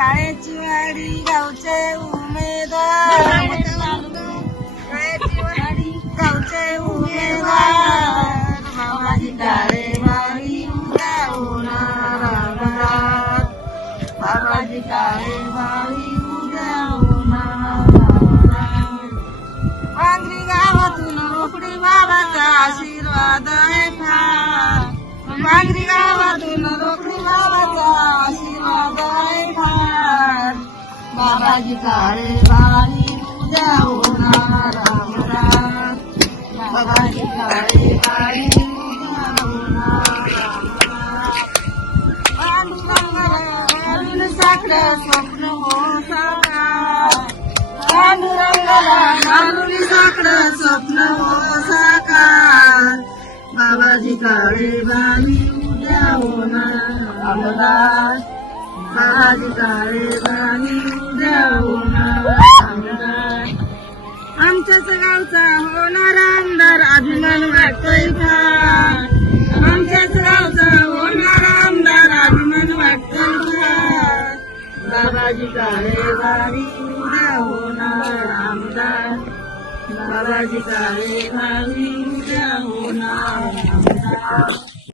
काळ्याची वाडी गावचे उमेदवार. काळ्याची वाडी गावचे उमेदवार. बाबाजी काळे वाडी उद्या बाबाजी काळे वाडी उद्या गावातून रोकडी बाबाचा आशीर्वाद आहे पांढरी गावातून रोकडी बाबाजी काळे बाली उद्या होणार अंधारात. बाबाजी काळे बाली उद्या स्वप्न हो साकार साखर स्वप्न हो साकार बाबाजी काळे बाणी उद्या होणार आमदार बाबाजी काळे आमच्याच गावचा होणार आमदार अभिमान वाटतोय फार आमच्याच गावचा होणार आमदार अभिमान वाटतोय बाबाजी काळे होणार आमदार. बाबाजी काळे होणार आमदार.